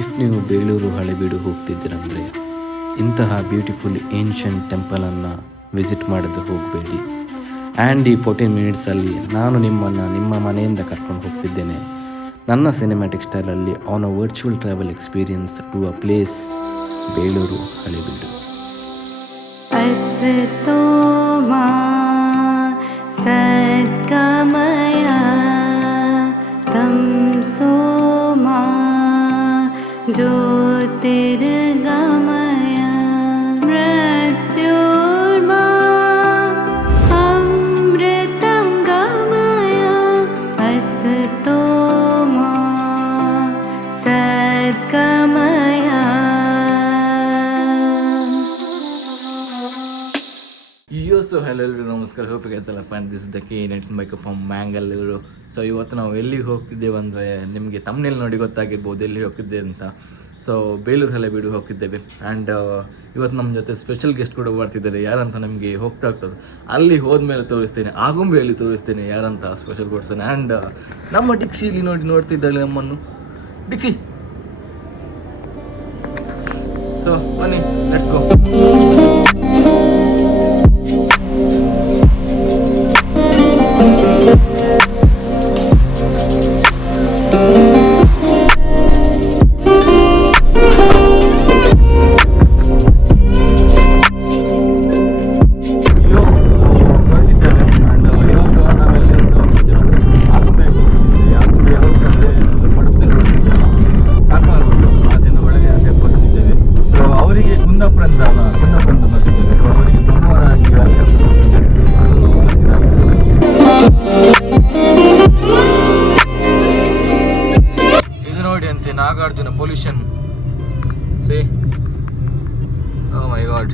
If ನೀವು ಬೇಲೂರು ಹಳೆಬೀಡು ಹೋಗ್ತಿದ್ದೀರಂದರೆ ಇಂತಹ beautiful ancient ಟೆಂಪಲನ್ನು visit ಮಾಡದೆ ಹೋಗಬೇಡಿ. ಆ್ಯಂಡ್ ಈ 14 ಮಿನಿಟ್ಸಲ್ಲಿ ನಾನು ನಿಮ್ಮನ್ನು ನಿಮ್ಮ ಮನೆಯಿಂದ ಕರ್ಕೊಂಡು ಹೋಗ್ತಿದ್ದೇನೆ ನನ್ನ ಸಿನಿಮ್ಯಾಟಿಕ್ ಸ್ಟೈಲಲ್ಲಿ on a virtual travel experience to a place Belur Halebidu. ಸದ್ಗಮಯ ತಮ್ಸೋ ಮಾ ಜ್ಯೋತಿರ್ಗಮಯ ಮೃತ್ಯುರ್ಮಾ ಅಮೃತಂ ಗಮಯ ಅಸತೋ ಮಾ ಸದ್ಗಮಯ. ಸೊ ಹಲೋ ಎಲ್ರಿಗೂ ನಮಸ್ಕಾರ. ಹೋಪ್ ಗೈಸ್ ಎಲ್ಲ fine. This is the K19 bike from Mangalore. So ಇವತ್ತು ನಾವು ಎಲ್ಲಿಗೆ ಹೋಗ್ತಿದ್ದೇವೆ ಅಂದರೆ ನಿಮಗೆ ತಮ್ಮನೇಲಿ ನೋಡಿ ಗೊತ್ತಾಗಿರ್ಬೋದು ಎಲ್ಲಿ ಹೋಗ್ತಿದ್ದೆ ಅಂತ. ಸೊ ಬೇಲೂರು ಹಳೆಬೀಡು ಹೋಗ್ತಿದ್ದೇವೆ. ಆ್ಯಂಡ್ ಇವತ್ತು ನಮ್ಮ ಜೊತೆ ಸ್ಪೆಷಲ್ ಗೆಸ್ಟ್ ಕೂಡ ಬರ್ತಿದ್ದಾರೆ. ಯಾರಂತ ನಮಗೆ ಹೋಗ್ತಾ ಆಗ್ತದೆ, ಅಲ್ಲಿ ಹೋದ್ಮೇಲೆ ತೋರಿಸ್ತೇನೆ. ಆಗುಂಬೆಯಲ್ಲಿ ತೋರಿಸ್ತೇನೆ ಯಾರಂತ ಸ್ಪೆಷಲ್ ಕೊಡ್ತಾನೆ. ಆ್ಯಂಡ್ ನಮ್ಮ ಡಿಕ್ಸಿ ಇಲ್ಲಿ ನೋಡ್ತಿದ್ದಾಳೆ ನಮ್ಮನ್ನು. ಡಿಕ್ಸಿ, ಸೊ ಬನ್ನಿ, let's go. Nagarjuna pollution, see, oh my god.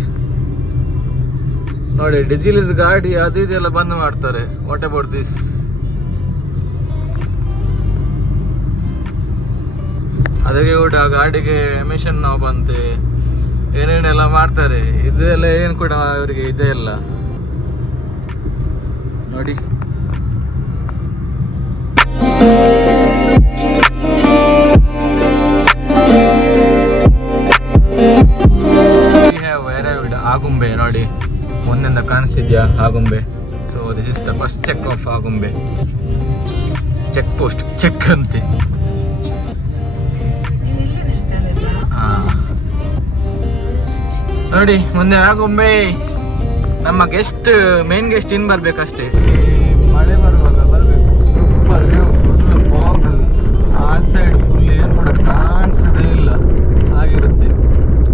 ನೋಡಿ, ಡೀಸೆಲ್ ಗಾಡಿ ಅದು ಇದೆಲ್ಲ ಬಂದ್ ಮಾಡ್ತಾರೆ. What about this? ಅದಕ್ಕೆ ಕೂಡ ಆ ಗಾಡಿಗೆ ಎಮಿಷನ್ ನಾವು ಬಂತೆ, ಏನೇನೆಲ್ಲ ಮಾಡ್ತಾರೆ. ಇದೆಲ್ಲ ಏನು ಕೂಡ ಅವರಿಗೆ ಇದೇ ಇಲ್ಲ ನೋಡಿ. ಆಗುಂಬೆ ನೋಡಿ, ಒಂದಿಂದ ಕಾಣಿಸ್ತಿದ್ಯಾ Agumbe? So this is the first check of Agumbe. Check post, check ಅಂತೆ. ನೋಡಿ ಮುಂದೆ ಆಗುಂಬೆ. ನಮ್ಮ ಗೆಸ್ಟ್, ಮೇನ್ ಗೆಸ್ಟ್ ಇನ್ ಬರ್ಬೇಕಷ್ಟೇ. ಮಳೆ ಬರುವಾಗ ಬರಬೇಕು. ಆ ಸೈಡ್ ಫುಲ್ ಏನು ಕೂಡ ಕಾಣಿಸೋದೇ ಇಲ್ಲ, ಆಗಿರುತ್ತೆ,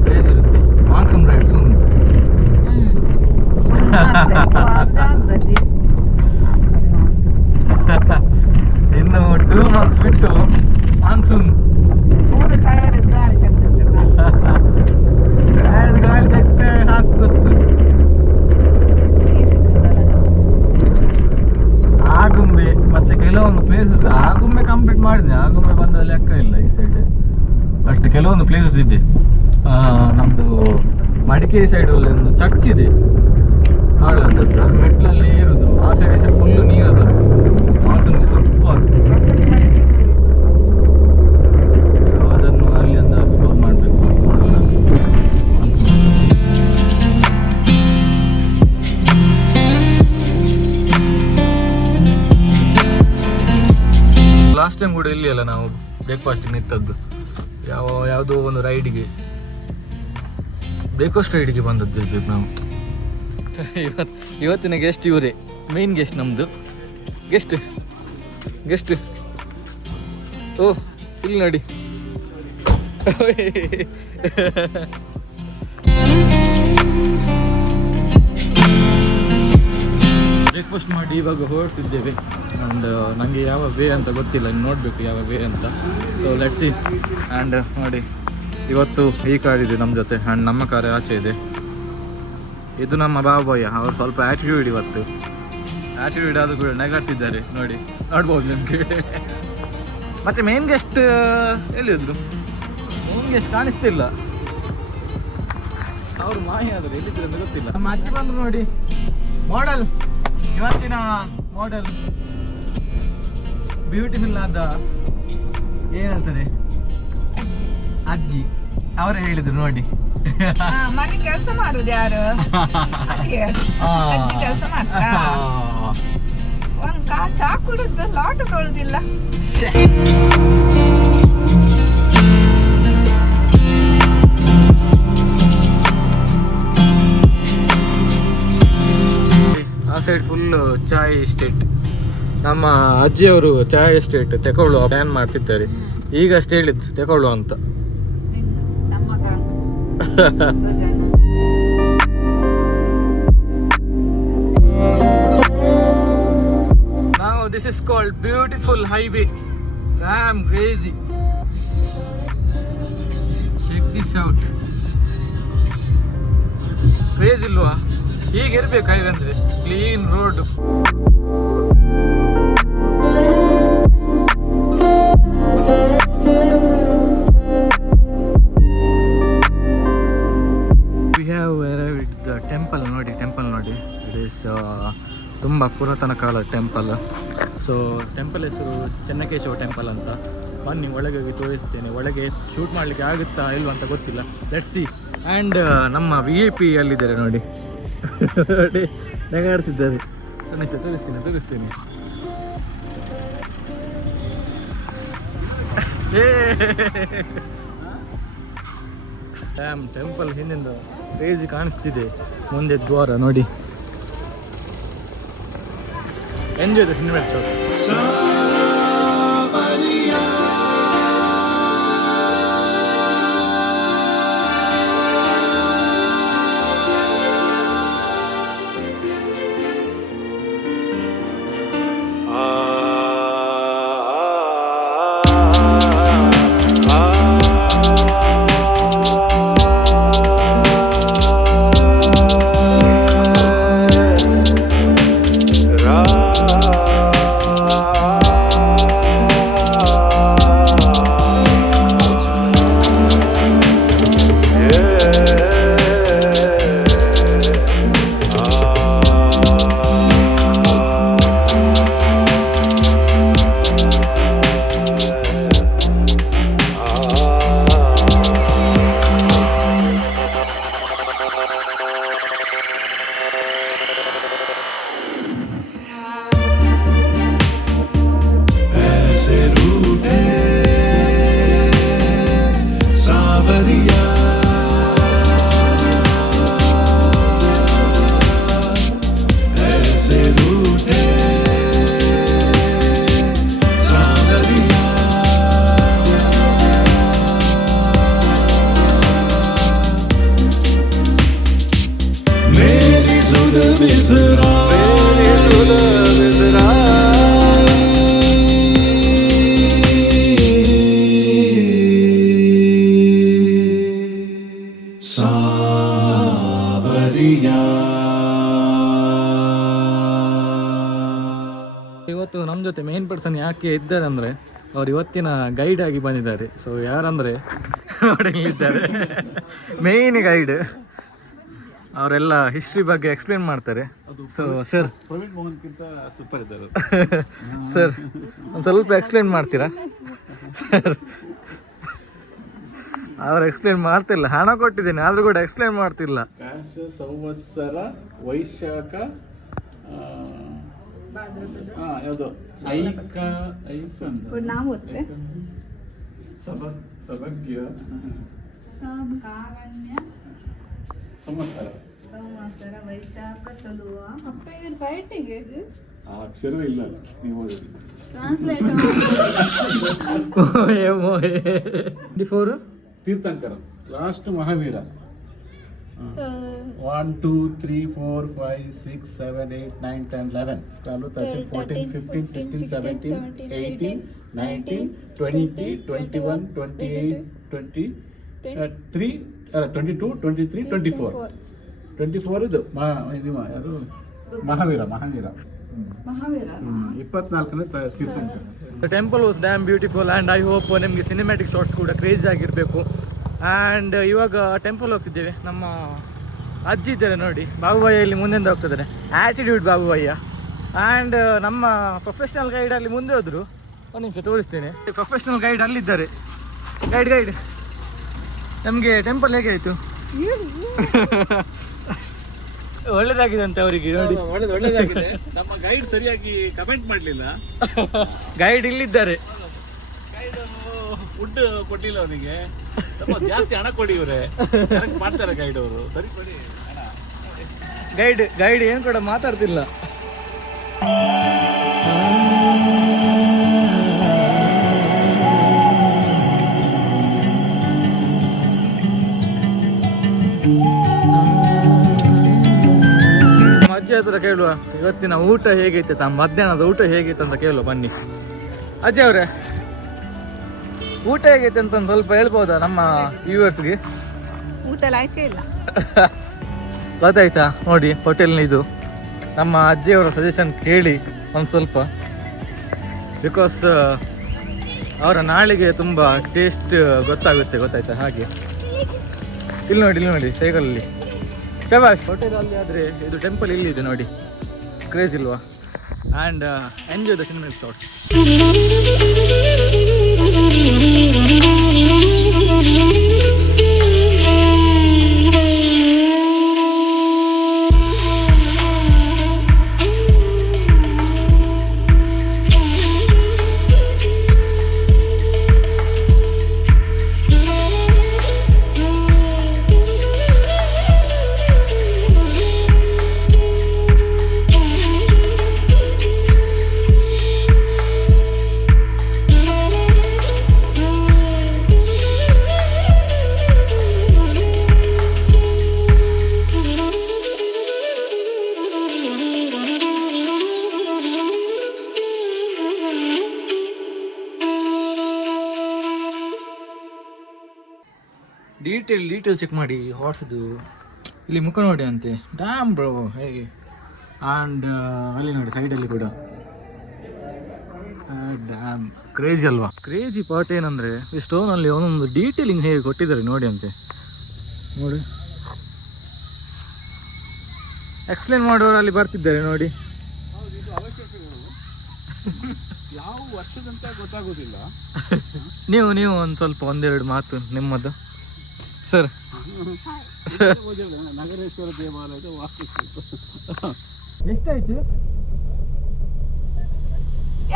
ಕ್ರೇಜ್ ಇರುತ್ತೆ. Monsoon ride soon. ಇನ್ನು 2 months ಬಿಟ್ಟು ಮಾನ್ಸೂನ್. ಗಾಳಿ ತೆಗ್ದೆ ಹಾಕಿ ಗೊತ್ತು. ಆಗುಂಬೆ ಮತ್ತೆ ಕೆಲವೊಂದು ಪ್ಲೇಸಸ್, ಆಗುಂಬೆ ಕಂಪ್ಲೀಟ್ ಮಾಡಿದೆ. ಆಗುಂಬೆ ಬಂದ ಲೆಕ್ಕ ಇಲ್ಲ ಈ ಸೈಡ್. ಅಷ್ಟು ಕೆಲವೊಂದು ಪ್ಲೇಸಸ್ ಇದೆ. ನಮ್ದು ಮಡಿಕೇರಿ ಸೈಡ್ ಅಲ್ಲಿ ಒಂದು ಚರ್ಚ್ ಇದೆ, ಹಾಳಂತದ್ದು. ಅದು ಮೆಟ್ಲಲ್ಲಿ ಇರುದು. ಆ ಸೈಡ್ ಫುಲ್ಲು ನೀರು ಅದು. ಮಾನ್ಸೂನ್ಗೆ ಸೂಪರ್. ಅದನ್ನು ಅಲ್ಲಿಂದ ಎಕ್ಸ್ಪ್ಲೋರ್ ಮಾಡಬೇಕು, ನೋಡೋಣ. ಲಾಸ್ಟ್ ಟೈಮ್ ಕೂಡ ಇಲ್ಲಿ ಅಲ್ಲ ನಾವು ಬ್ರೇಕ್ಫಾಸ್ಟಿಗೆ ನಿಂತದ್ದು. ಯಾವುದೋ ಒಂದು ರೈಡಿಗೆ, ಬ್ರೇಕ್ಫಾಸ್ಟ್ ರೈಡಿಗೆ ಬಂದದ್ದು ಇರ್ಬೇಕು ನಾವು. ಇವತ್ತಿನ ಗೆಸ್ಟ್ ಇವರೇ, ಮೇನ್ ಗೆಸ್ಟ್ ನಮ್ಮದು. ಗೆಸ್ಟ್ ಓ ಇಲ್ಲಿ ನೋಡಿ. ಬ್ರೇಕ್ಫಾಸ್ಟ್ ಮಾಡಿ ಇವಾಗ ಹೊರಡ್ತಿದ್ದೇವೆ. ಆ್ಯಂಡ್ ನನಗೆ ಯಾವ ವೇ ಅಂತ ಗೊತ್ತಿಲ್ಲ, ಇನ್ನು ನೋಡಬೇಕು ಯಾವ ವೇ ಅಂತ. So let's see. ಆ್ಯಂಡ್ ನೋಡಿ, ಇವತ್ತು ಈ ಕಾರ್ ಇದೆ ನಮ್ಮ ಜೊತೆ, ಆ್ಯಂಡ್ ನಮ್ಮ ಕಾರ್ ಆಚೆ ಇದೆ. ಇದು ನಮ್ಮ ಬಾಬಯ್ಯ. ಅವ್ರು ಸ್ವಲ್ಪ ಆ್ಯಟಿಟ್ಯೂಡ್, ಇವತ್ತು ಆ್ಯಟಿಟ್ಯೂಡ್ ಆದರೂ ಕೂಡ ನಗಾಡ್ತಿದ್ದಾರೆ ನೋಡಿ, ನೋಡ್ಬೋದು ನಿಮಗೆ. ಮತ್ತು ಮೇನ್ ಗೆಸ್ಟ್ ಎಲ್ಲಿದ್ರು? ಮೇನ್ ಗೆಸ್ಟ್ ಕಾಣಿಸ್ತಿಲ್ಲ. ಅವ್ರು ಮಾಹಿ ಆದರು, ಎಲ್ಲಿದ್ರು ಅಂತ ಗೊತ್ತಿಲ್ಲ. ನಮ್ಮ ಅಜ್ಜಿ ಬಂದರು ನೋಡಿ. ಮಾಡೆಲ್, ಇವತ್ತಿನ ಮಾಡೆಲ್ ಬ್ಯೂಟಿಫುಲ್ ಆದ ಏನಂತಾರೆ ಅಜ್ಜಿ ಅವರೇ ಹೇಳಿದ್ರು ನೋಡಿ. ಮನೆ ಕೆಲಸ ಮಾಡುದು ಯಾರು? ಅಜ್ಜಿ ಕೆಲಸ ಮಾಡ್ತಾರ. ಒಂದ್ ಚಾ ಕುಡುದು ಲಾಟ ತೊಳುದಿಲ್ಲ. ಆ ಸೈಡ್ ಫುಲ್ ಚಾಯ್ ಎಸ್ಟೇಟ್. ನಮ್ಮ ಅಜ್ಜಿಯವರು ಚಾಯ್ ಎಸ್ಟೇಟ್ ತಗೊಳ್ಳುವ ಪ್ಲಾನ್ ಮಾಡ್ತಿದ್ದಾರೆ. ಈಗ ಅಷ್ಟೇ ಹೇಳಿದ್ದು ತಗೊಳ್ಳುವ ಅಂತ. Now this is called beautiful highway. I'm crazy. Check this out. Crazy ಇಲ್ವಾ? ಹೀಗಿರ್ಬೇಕು ಹೈವೇ ಅಂದ್ರೆ, clean road. We have arrived the temple. Temple ನೋಡಿ. ಇಟ್ ಈಸ್ ತುಂಬ ಪುರಾತನ ಕಾಲ ಟೆಂಪಲ್. ಸೊ ಟೆಂಪಲ್ ಹೆಸರು ಚೆನ್ನಕೇಶವ ಟೆಂಪಲ್ ಅಂತ. ಬನ್ನಿ ಒಳಗೆ ಹೋಗಿ ತೋರಿಸ್ತೇನೆ. ಒಳಗೆ ಶೂಟ್ ಮಾಡಲಿಕ್ಕೆ ಆಗುತ್ತಾ ಇಲ್ವಾ ಅಂತ ಗೊತ್ತಿಲ್ಲ. Let's see. ಆ್ಯಂಡ್ ನಮ್ಮ VIP ಅಲ್ಲಿದ್ದಾರೆ ನೋಡಿ. ನಗಾಡ್ತಿದ್ದಾರೆ. ತೋರಿಸ್ತೀನಿ. ಟೆಂಪಲ್ ಹಿಂದಿಂದ ಕ್ರೇಜಿ ಕಾಣಿಸ್ತಿದೆ. ಮುಂದೆ ದ್ವಾರ ನೋಡಿ. Enjoy the cinematic shots. ಇವತ್ತು ನಮ್ಮ ಜೊತೆ ಮೇನ್ ಪರ್ಸನ್ ಯಾಕೆ ಇದ್ದಾರೆ ಅಂದರೆ, ಅವ್ರು ಇವತ್ತಿನ ಗೈಡ್ ಆಗಿ ಬಂದಿದ್ದಾರೆ. ಸೊ ಯಾರಂದರೆ ಇದ್ದಾರೆ ಮೇನ್ ಗೈಡ್. ಅವರೆಲ್ಲ ಹಿಸ್ಟ್ರಿ ಬಗ್ಗೆ ಎಕ್ಸ್ಪ್ಲೇನ್ ಮಾಡ್ತಾರೆ. ಸೊ ಸರ್ ಸೂಪರ್ ಇದ್ದಾರೆ ಸರ್, ಒಂದು ಸ್ವಲ್ಪ ಎಕ್ಸ್ಪ್ಲೇನ್ ಮಾಡ್ತೀರಾ ಸರ್? ಅವ್ರು ಎಕ್ಸ್ಪ್ಲೇನ್ ಮಾಡ್ತಿಲ್ಲ. ಹಣ ಕೊಟ್ಟಿದ್ದೇನೆ ಆದರೂ ಕೂಡ ಎಕ್ಸ್ಪ್ಲೇನ್ ಮಾಡ್ತಿಲ್ಲ. ಕಾಶ ಸಂವತ್ಸರ ವೈಶಾಖ ಯಾವುದು ಐಕ ಐಸ ಅಂತ ನಾವು ಸಭಗ್ಯ ಸಂವತ್ಸರ ಸಂವತ್ಸರ ವೈಶಾಖ ಸಲುವ ಅಪ್ಪ ಇದು ಫೈಟಿಂಗ್ ಇದು ಆ ಅಕ್ಷರವೇ ಇಲ್ಲ ನೀವು ಓದಿದ್ರಿ. ಟ್ರಾನ್ಸ್ಲೇಟ್ ತೀರ್ಥಂಕರ ಲಾಸ್ಟ್ ಮಹಾವೀರ. 1 2 3 4 5 6 7 8 9 10 11 12 13 14 15 16 17 18 19 20 21 28 23 22 23 24 ಇದು ಯಾರು ಮಹಾವೀರ 24ನೇ ತೀರ್ಥಂಕರ. The temple was damn beautiful and I hope ನಿಮಗೆ ಸಿನಿಮ್ಯಾಟಿಕ್ ಶಾಟ್ಸ್ ಕೂಡ ಕ್ರೇಜಿ ಆಗಿರಬೇಕು. ಆ್ಯಂಡ್ ಇವಾಗ ಟೆಂಪಲ್ ಹೋಗ್ತಿದ್ದೇವೆ. ನಮ್ಮ ಅಜ್ಜಿ ಇದ್ದಾರೆ ನೋಡಿ, ಬಾಬುಭಯ್ಯ ಇಲ್ಲಿ ಮುಂದೆಂದ ಹೋಗ್ತಿದ್ದಾರೆ. ಆ್ಯಟಿಟ್ಯೂಡ್ ಬಾಬುಭಯ್ಯ. ಆ್ಯಂಡ್ ನಮ್ಮ ಪ್ರೊಫೆಷ್ನಲ್ ಗೈಡ್ ಅಲ್ಲಿ ಮುಂದೆ ಹೋದರು. ಒಂದು ನಿಮಿಷ ತೋರಿಸ್ತೇನೆ. ಪ್ರೊಫೆಷ್ನಲ್ ಗೈಡ್ ಅಲ್ಲಿದ್ದಾರೆ. ಗೈಡ್ ನಮಗೆ ಟೆಂಪಲ್ ಹೇಗೆ ಆಯ್ತು? ಒಳ್ಳೇದಾಗಿದೆ ಅಂತ ಅವರಿಗೆ ನೋಡಿ. ಒಳ್ಳೇದಾಗಿದೆ. ನಮ್ಮ ಗೈಡ್ ಸರಿಯಾಗಿ ಕಮೆಂಟ್ ಮಾಡಲಿಲ್ಲ. ಗೈಡ್ ಇಲ್ಲಿದ್ದಾರೆ. ಗೈಡ್ ಫುಡ್ ಕೊಟ್ಟಿಲ್ಲ ಅವನಿಗೆ. ಜಾಸ್ತಿ ಹಣ ಕೊಡಿ ಇವರೇ, ಕರೆಕ್ಟ್ ಮಾಡ್ತಾರೆ ಗೈಡ್ ಅವರು. ಸರಿ ಕೊಡಿ ಹಣ. ಗೈಡ್ ಏನು ಕೂಡ ಮಾತಾಡ್ತಿಲ್ಲ. ಅಜ್ಜಿ ಹತ್ರ ಕೇಳುವ ಇವತ್ತಿನ ಊಟ ಹೇಗೈತೆ, ತಮ್ಮ ಮಧ್ಯಾಹ್ನದ ಊಟ ಹೇಗೈತೆ ಅಂತ ಕೇಳುವ ಬನ್ನಿ. ಅಜ್ಜಿ ಅವರೇ, ಊಟ ಹೇಗೈತೆ ಅಂತ ಒಂದು ಸ್ವಲ್ಪ ಹೇಳ್ಬೋದಾ ನಮ್ಮ ವ್ಯೂವರ್ಸ್ಗೆ? ಊಟ ಲಾಯ್ಕೆ ಇಲ್ಲ. ಗೊತ್ತಾಯ್ತಾ ನೋಡಿ, ಹೋಟೆಲ್ನ ಇದು ನಮ್ಮ ಅಜ್ಜಿಯವರ ಸಜೆಷನ್ ಕೇಳಿ ಒಂದು ಸ್ವಲ್ಪ, ಬಿಕಾಸ್ ಅವರ ನಾಳೆಗೆ ತುಂಬ ಟೇಸ್ಟ್ ಗೊತ್ತಾಯ್ತಾ ಹಾಗೆ. ಇಲ್ಲಿ ನೋಡಿ ಸೈಕಲಲ್ಲಿ ಶಬಾಷ್. ಹೋಟೆಲಲ್ಲಿ ಆದರೆ ಇದು ಟೆಂಪಲ್ ಇಲ್ಲಿದೆ ನೋಡಿ, ಕ್ರೇಜ್ ಇಲ್ವಾ? And enjoy the cinema thoughts. Detail check ಮಾಡಿ ಹಾಟ್ಸ್ದು. ಇಲ್ಲಿ ಮುಖ ನೋಡಿ ಅಂತೆ, ಡ್ಯಾಮ್ ಬ್ರೋ ಹೇಗೆ. ಆ್ಯಂಡ್ ಅಲ್ಲಿ ನೋಡಿ ಸೈಡಲ್ಲಿ ಕೂಡ ಡ್ಯಾಮ್. ಕ್ರೇಜಿ ಅಲ್ವಾ? ಕ್ರೇಜಿ ಪಾರ್ಟ್ ಏನಂದರೆ ಈ ಸ್ಟೋನಲ್ಲಿ ಒಂದೊಂದು ಡೀಟೇಲಿಂಗ್ ಹೇಗೆ ಕೊಟ್ಟಿದ್ದಾರೆ ನೋಡಿ ಅಂತೆ. ನೋಡಿ ಎಕ್ಸ್ಪ್ಲೇನ್ ಮಾಡೋರು ಅಲ್ಲಿ ಬರ್ತಿದ್ದಾರೆ ನೋಡಿ. ಯಾವ ವರ್ಷದಂತ ಗೊತ್ತಾಗೋದಿಲ್ಲ. ನೀವು ಒಂದು ಸ್ವಲ್ಪ ಒಂದೆರಡು ಮಾತು ನಿಮ್ಮದು ಸರ್. ನಗರೇಶ್ವರ ದೇವಾಲಯದ ವಾಸ್ತುಶಿಲ್ಪ ಎಷ್ಟಾಯ್ತು?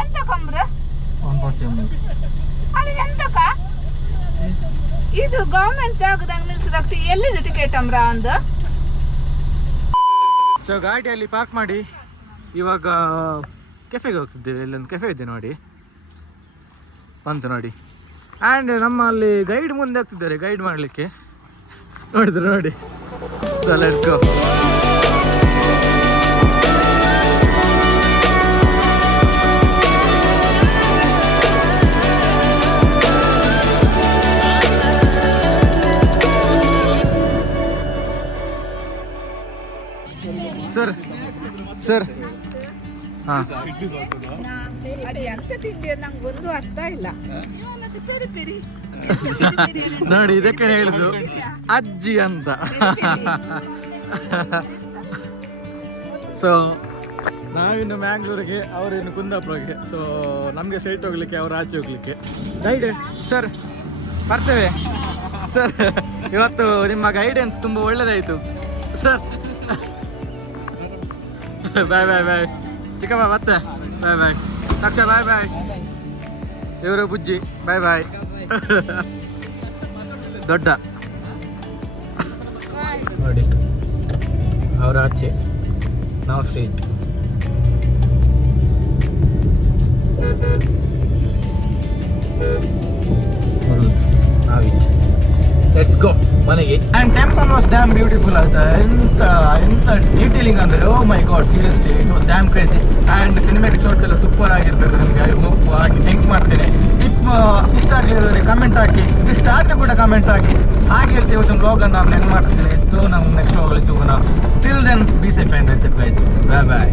ಎಂತ ಕಂಬ್ರ 140 ಅಲ್ಲಿ ಎಂತಕ ಇದು ಗವರ್ಮೆಂಟ್ ಜಾಗದಾಗ ನಿಲ್ಸದಾಗ್ತಿ ಎಲ್ಲಿದೆ ಟಿಕೆಟ್ ಅಂಬ್ರ ಒಂದು. ಸೊ ಗಾಡಿಯಲ್ಲಿ ಪಾರ್ಕ್ ಮಾಡಿ ಇವಾಗ ಕೆಫೆಗೆ ಹೋಗ್ತಿದ್ದೇವೆ. ಇಲ್ಲೊಂದು ಕೆಫೆ ಇದೆ ನೋಡಿ, ಬಂತು ನೋಡಿ. ಆ್ಯಂಡ್ ನಮ್ಮಲ್ಲಿ ಗೈಡ್ ಮುಂದೆ ಆಗ್ತಿದ್ದಾರೆ ಗೈಡ್ ಮಾಡಲಿಕ್ಕೆ, ನೋಡಿದ್ರೆ ನೋಡಿ. So let's go. ಸರ್ ಹಾಂ, ಅದು ಎಂತ ತಿಂಡಿ ನಂಗೆ ಒಂದು ಅರ್ಥ ಇಲ್ಲ. ನೋಡಿ ಇದಕ್ಕೆ ಹೇಳಿದ್ದು ಅಜ್ಜಿ ಅಂತ. ಸೊ ನಾವಿನ್ನು ಮ್ಯಾಂಗ್ಳೂರಿಗೆ, ಅವರು ಇನ್ನು ಕುಂದಾಪುರಕ್ಕೆ. ಸೊ ನಮಗೆ ಸ್ಟ್ರೈಟ್ ಹೋಗ್ಲಿಕ್ಕೆ, ಅವರು ಆಚೆ ಹೋಗ್ಲಿಕ್ಕೆ. ಗೈಡ್ ಸರ್ ಬರ್ತೇವೆ ಸರ್. ಇವತ್ತು ನಿಮ್ಮ ಗೈಡೆನ್ಸ್ ತುಂಬ ಒಳ್ಳೆದಾಯಿತು ಸರ್. ಬಾಯ್ ಚಿಕ್ಕಪ್ಪ ಮತ್ತೆ ಬಾಯ್ ತಕ್ಷ ಬಾಯ್. ಇವರು ಬುಜ್ಜಿ ಬಾಯ್. ದೊಡ್ಡ ನೋಡಿ, ಅವರ ಆಚೆ ನಾವು ಸ್ಟ್ರೈಟ್. ನಾವೀಚೆ. ಲೆಟ್ಸ್ ಗೋ ಮನೆಗೆ. And temple was damn beautiful ಆಯ್ತಾ. ಎಂತ ಡೀಟೇಲಿಂಗ್ ಅಂದರೆ oh my god, seriously it was damn crazy. And cinematic shots ಎಲ್ಲ ಸೂಪರ್ ಆಗಿರ್ತದೆ. ನನಗೆ ಹಾಗೆ ಥಿಂಕ್ ಮಾಡ್ತೇನೆ. ಇಷ್ಟ ಆಗಲಿದ್ರೆ ಕಮೆಂಟ್ ಹಾಕಿ, ಇಷ್ಟ ಆದರೆ ಕೂಡ ಕಮೆಂಟ್ ಹಾಕಿ. ಹಾಗೆ ಹೇಳ್ತೀವಿ ಒಂದು ಬ್ಲಾಗನ್ನು ನಾನು ನೆನ್ ಮಾಡ್ತೇನೆ. ಸೊ ನಾವು ನೆಕ್ಸ್ಟ್ ಬ್ಲಾಗಲ್ಲಿ ಸಿಗೋಣ. Till then be safe and guys. Bye.